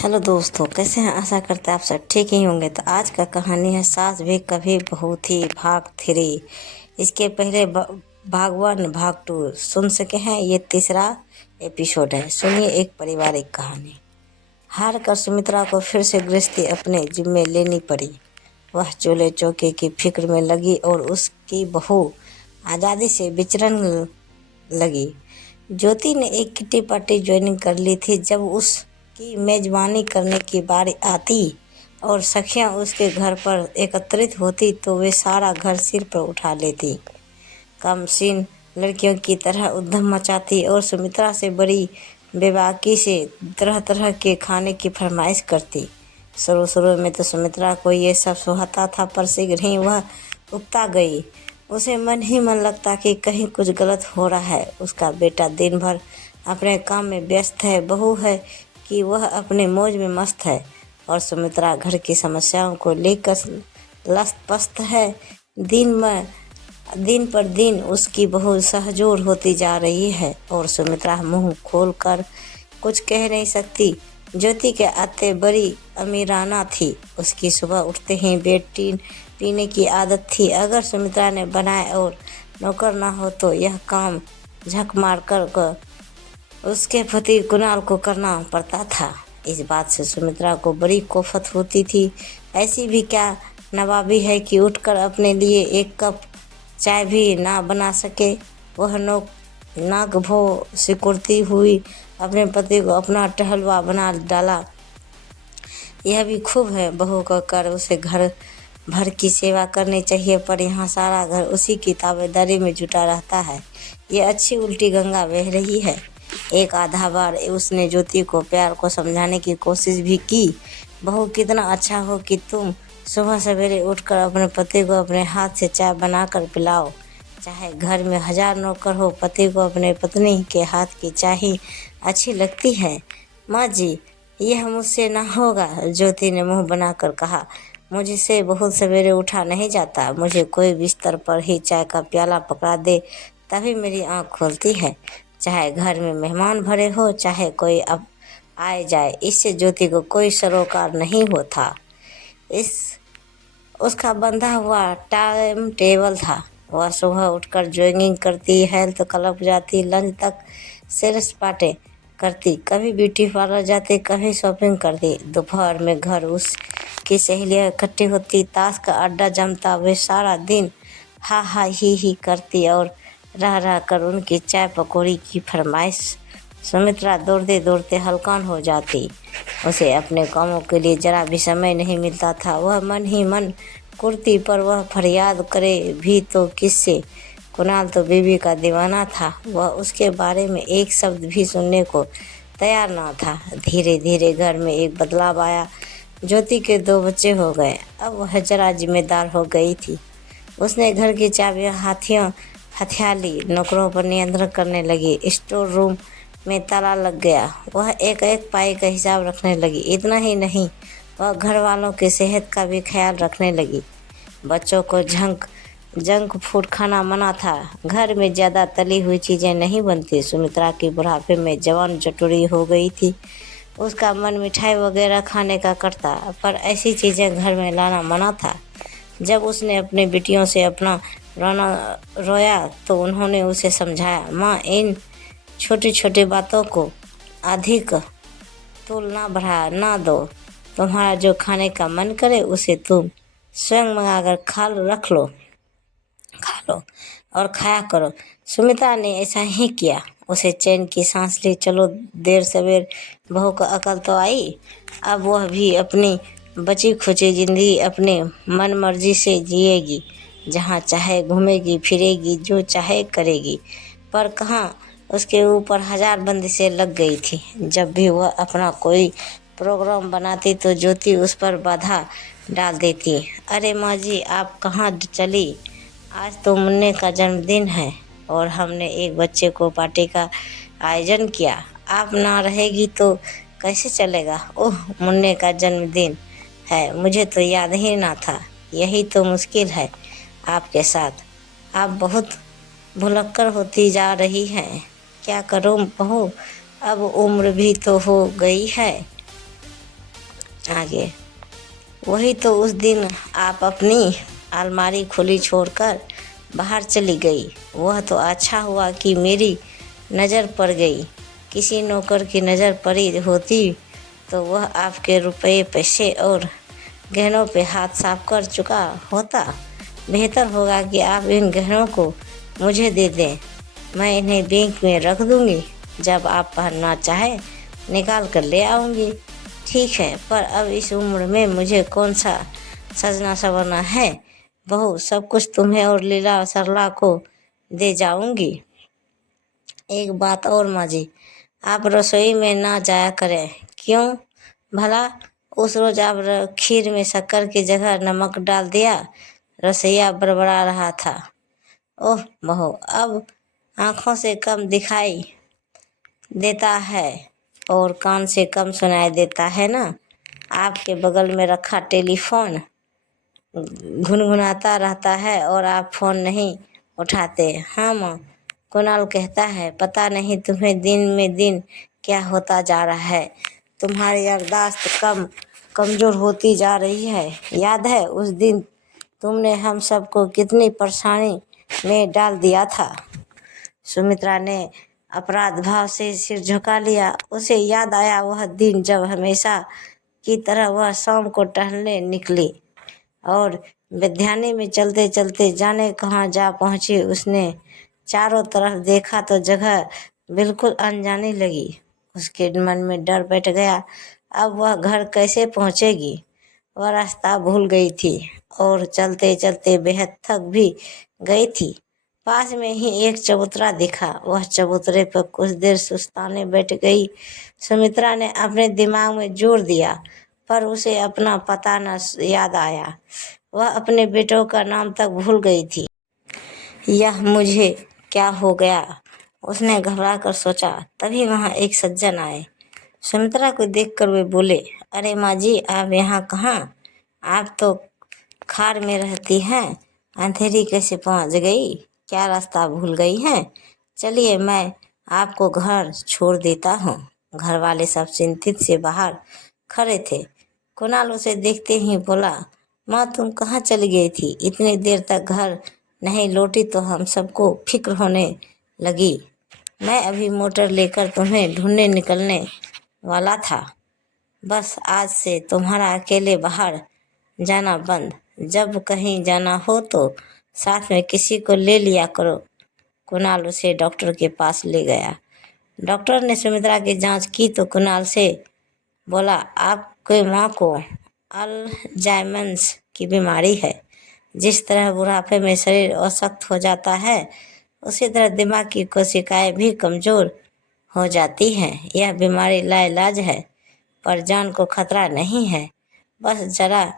Hello दोस्तों, कैसे हैं? आशा करते हैं आप सब ठीक ही होंगे। तो आज का कहानी है सास भी कभी बहू थी भाग 3। इसके पहले भाग 1 भाग 2 सुन सके हैं। ये तीसरा एपिसोड है। सुनिए एक पारिवारिक कहानी। हार कर सुमित्रा को फिर से गृहस्थी अपने जिम्मे लेनी पड़ी। वह चूल्हे चौके की फिक्र में लगी और उसकी बहू आज़ादी से विचरण लगी। ज्योति ने एक किटी पार्टी ज्वाइनिंग कर ली थी। जब उसकी मेजबानी करने की बारी आती और सखियां उसके घर पर एकत्रित होती तो वे सारा घर सिर पर उठा लेती। कमसीन लड़कियों की तरह उद्यम मचाती और सुमित्रा से बड़ी बेबाकी से तरह तरह के खाने की फरमाइश करती। शुरू शुरू में तो सुमित्रा को ये सब सुहाता था, पर शीघ्र ही वह उकता गई। उसे मन ही मन लगता कि कहीं कुछ गलत हो रहा है। उसका बेटा दिन भर अपने काम में व्यस्त है, बहू है कि वह अपने मौज में मस्त है, और सुमित्रा घर की समस्याओं को लेकर लस्त पस्त है। दिन पर दिन उसकी बहू सहजोर होती जा रही है और सुमित्रा मुंह खोल कर कुछ कह नहीं सकती। ज्योति के आते बड़ी अमीराना थी। उसकी सुबह उठते ही बेड पीने की आदत थी। अगर सुमित्रा ने बनाए और नौकर ना हो तो यह काम झक मार कर उसके पति कुणाल को करना पड़ता था। इस बात से सुमित्रा को बड़ी कोफत होती थी। ऐसी भी क्या नवाबी है कि उठकर अपने लिए एक कप चाय भी ना बना सके। वह नाक भो सिकुड़ती हुई अपने पति को अपना टहलवा बना डाला। यह भी खूब है, बहू का कर उसे घर भर की सेवा करनी चाहिए, पर यहाँ सारा घर उसी की ताबेदारी में जुटा रहता है। ये अच्छी उल्टी गंगा बह रही है। एक आधा बार उसने ज्योति को प्यार को समझाने की कोशिश भी की। बहू, कितना अच्छा हो कि तुम सुबह सवेरे उठकर अपने पति को अपने हाथ से चाय बनाकर पिलाओ। चाहे घर में 1000 नौकर हो, पति को अपने पत्नी के हाथ की चाय ही अच्छी लगती है। माँ जी, यह मुझसे ना होगा, ज्योति ने मुंह बनाकर कहा। मुझसे बहुत सवेरे उठा नहीं जाता। मुझे कोई बिस्तर पर ही चाय का प्याला पकड़ा दे तभी मेरी आँख खोलती है। चाहे घर में मेहमान भरे हो, चाहे कोई अब आए जाए, इससे ज्योति को कोई सरोकार नहीं होता। उसका बंधा हुआ टाइम टेबल था। वह सुबह उठकर जॉगिंग करती, हेल्थ क्लब जाती, लंच तक सेल्स सपाटे करती, कभी ब्यूटी पार्लर जाती, कभी शॉपिंग करती। दोपहर में घर उसकी सहेलियाँ इकट्ठी होती, ताश का अड्डा जमता। वे सारा दिन हा हा ही करती और रह रह कर उनकी चाय पकौड़ी की फरमाइश सुमित्रा दौड़ते दौड़ते हलकान हो जाती। उसे अपने कामों के लिए जरा भी समय नहीं मिलता था। वह मन ही मन कुर्ती, पर वह फरियाद करे भी तो किससे? कुणाल तो बीवी का दीवाना था। वह उसके बारे में एक शब्द भी सुनने को तैयार ना था। धीरे धीरे घर में एक बदलाव आया। ज्योति के 2 बच्चे हो गए। अब वह जरा जिम्मेदार हो गई थी। उसने घर की चाबियां हथिया ली, नौकरों पर नियंत्रण करने लगी, स्टोर रूम में ताला लग गया। वह एक एक पाई का हिसाब रखने लगी। इतना ही नहीं, वह घर वालों की सेहत का भी ख्याल रखने लगी। बच्चों को जंक फूड खाना मना था। घर में ज़्यादा तली हुई चीज़ें नहीं बनती। सुमित्रा की बुढ़ापे में जवान चटुरी हो गई थी। उसका मन मिठाई वगैरह खाने का करता, पर ऐसी चीज़ें घर में लाना मना था। जब उसने अपने बेटियों से अपना रोया तो उन्होंने उसे समझाया, माँ, इन छोटी छोटी बातों को अधिक तूल ना बढ़ा ना दो। तुम्हारा जो खाने का मन करे उसे तुम स्वयं मंगाकर खा लो और खाया करो। सुमित्रा ने ऐसा ही किया। उसे चैन की सांस ली। चलो, देर सवेर बहू को अकल तो आई। अब वह भी अपनी बची खुची जिंदगी अपने मन मर्जी से जिएगी। जहाँ चाहे घूमेगी फिरेगी, जो चाहे करेगी। पर कहाँ, उसके ऊपर 1000 बंदिशें लग गई थी। जब भी वह अपना कोई प्रोग्राम बनाती तो ज्योति उस पर बाधा डाल देती। अरे माँ जी, आप कहाँ चली? आज तो मुन्ने का जन्मदिन है और हमने एक बच्चे को पार्टी का आयोजन किया। आप ना रहेगी तो कैसे चलेगा? ओह, मुन्ने का जन्मदिन है, मुझे तो याद ही ना था। यही तो मुश्किल है आपके साथ। आप बहुत भुलक्कड़ होती जा रही हैं। क्या करूं बहू, अब उम्र भी तो हो गई है। आगे वही तो उस दिन आप अपनी अलमारी खुली छोड़कर बाहर चली गई। वह तो अच्छा हुआ कि मेरी नज़र पड़ गई। किसी नौकर की नज़र पड़ी होती तो वह आपके रुपये पैसे और गहनों पे हाथ साफ कर चुका होता। बेहतर होगा कि आप इन गहनों को मुझे दे दें। मैं इन्हें बैंक में रख दूंगी। जब आप पहनना चाहे निकाल कर ले आऊँगी। ठीक है, पर अब इस उम्र में मुझे कौन सा सजना संवरना है। बहू, सब कुछ तुम्हें और लीला सरला को दे जाऊंगी। एक बात और माँ जी, आप रसोई में ना जाया करें। क्यों भला? उस रोज आप खीर में शक्कर की जगह नमक डाल दिया। रसोइया बड़बड़ा रहा था। ओह बहू, अब आँखों से कम दिखाई देता है और कान से कम सुनाई देता है ना। आपके बगल में रखा टेलीफोन घुनघुनाता रहता है और आप फ़ोन नहीं उठाते। हाँ माँ, कुणाल कहता है, पता नहीं तुम्हें दिन में दिन क्या होता जा रहा है। तुम्हारी याददाश्त कमज़ोर होती जा रही है। याद है उस दिन तुमने हम सबको कितनी परेशानी में डाल दिया था। सुमित्रा ने अपराध भाव से सिर झुका लिया। उसे याद आया वह दिन जब हमेशा की तरह वह शाम को टहलने निकली और विद्यालय में चलते चलते जाने कहाँ जा पहुँची। उसने चारों तरफ देखा तो जगह बिल्कुल अनजानी लगी। उसके मन में डर बैठ गया। अब वह घर कैसे पहुँचेगी। वह रास्ता भूल गई थी और चलते चलते बेहद थक भी गई थी। पास में ही एक चबूतरा दिखा। वह चबूतरे पर कुछ देर सुस्ताने बैठ गई। सुमित्रा ने अपने दिमाग में जोर दिया, पर उसे अपना पता न याद आया। वह अपने बेटों का नाम तक भूल गई थी। यह मुझे क्या हो गया, उसने घबरा कर सोचा। तभी वहाँ एक सज्जन आए। सुमित्रा को देखकर वे बोले, अरे माँ जी, आप यहाँ कहाँ? आप तो खार में रहती हैं, अंधेरी कैसे पहुँच गई? क्या रास्ता भूल गई हैं? चलिए मैं आपको घर छोड़ देता हूँ। घर वाले सब चिंतित से बाहर खड़े थे। कुणाल उसे देखते ही बोला, माँ तुम कहाँ चली गई थी? इतनी देर तक घर नहीं लौटी तो हम सबको फिक्र होने लगी। मैं अभी मोटर लेकर तुम्हें ढूंढने निकलने वाला था। बस आज से तुम्हारा अकेले बाहर जाना बंद। जब कहीं जाना हो तो साथ में किसी को ले लिया करो। कुणाल उसे डॉक्टर के पास ले गया। डॉक्टर ने सुमित्रा की जांच की तो कुणाल से बोला, आपके माँ को अल्जाइमर्स की बीमारी है। जिस तरह बुढ़ापे में शरीर अशक्त हो जाता है, उसी तरह दिमाग की कोशिकाएं भी कमज़ोर हो जाती हैं। यह बीमारी लाइलाज है, पर जान को खतरा नहीं है। बस जरा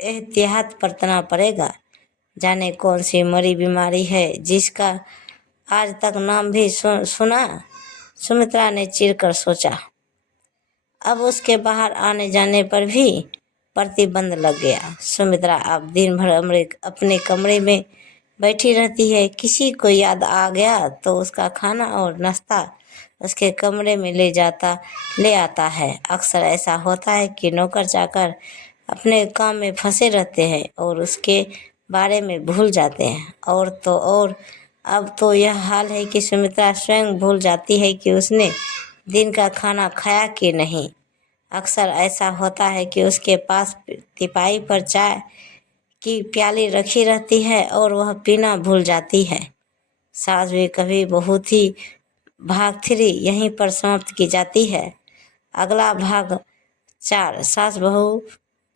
एहतियात बरतना पड़ेगा। जाने कौन सी मरी बीमारी है जिसका आज तक नाम भी सुना। सुमित्रा ने चिढ़कर सोचा। अब उसके बाहर आने जाने पर भी प्रतिबंध लग गया। सुमित्रा अब दिन भर अपने कमरे में बैठी रहती है। किसी को याद आ गया तो उसका खाना और नाश्ता उसके कमरे में ले आता है। अक्सर ऐसा होता है कि नौकर चाकर अपने काम में फंसे रहते हैं और उसके बारे में भूल जाते हैं। और तो और अब तो यह हाल है कि सुमित्रा स्वयं भूल जाती है कि उसने दिन का खाना खाया कि नहीं। अक्सर ऐसा होता है कि उसके पास तिपाई पर चाय की प्याली रखी रहती है और वह पीना भूल जाती है। सास भी कभी बहू थी भाग 3 यहीं पर समाप्त की जाती है। अगला भाग 4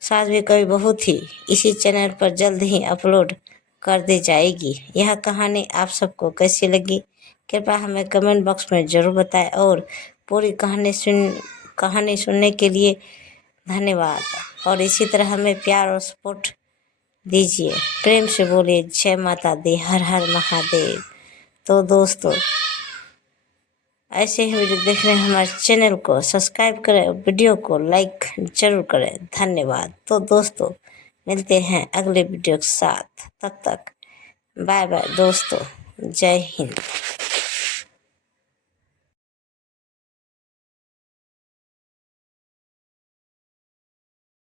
सास भी कभी बहू थी इसी चैनल पर जल्द ही अपलोड कर दी जाएगी। यह कहानी आप सबको कैसी लगी कृपया हमें कमेंट बॉक्स में ज़रूर बताएं और पूरी कहानी सुनने के लिए धन्यवाद। और इसी तरह हमें प्यार और सपोर्ट दीजिए। प्रेम से बोलिए जय माता दी, हर हर महादेव। तो दोस्तों, ऐसे ही वीडियो देखने हमारे चैनल को सब्सक्राइब करें, वीडियो को लाइक जरूर करें। धन्यवाद। तो दोस्तों, मिलते हैं अगले वीडियो के साथ। तब तक बाय बाय दोस्तों। जय हिंद।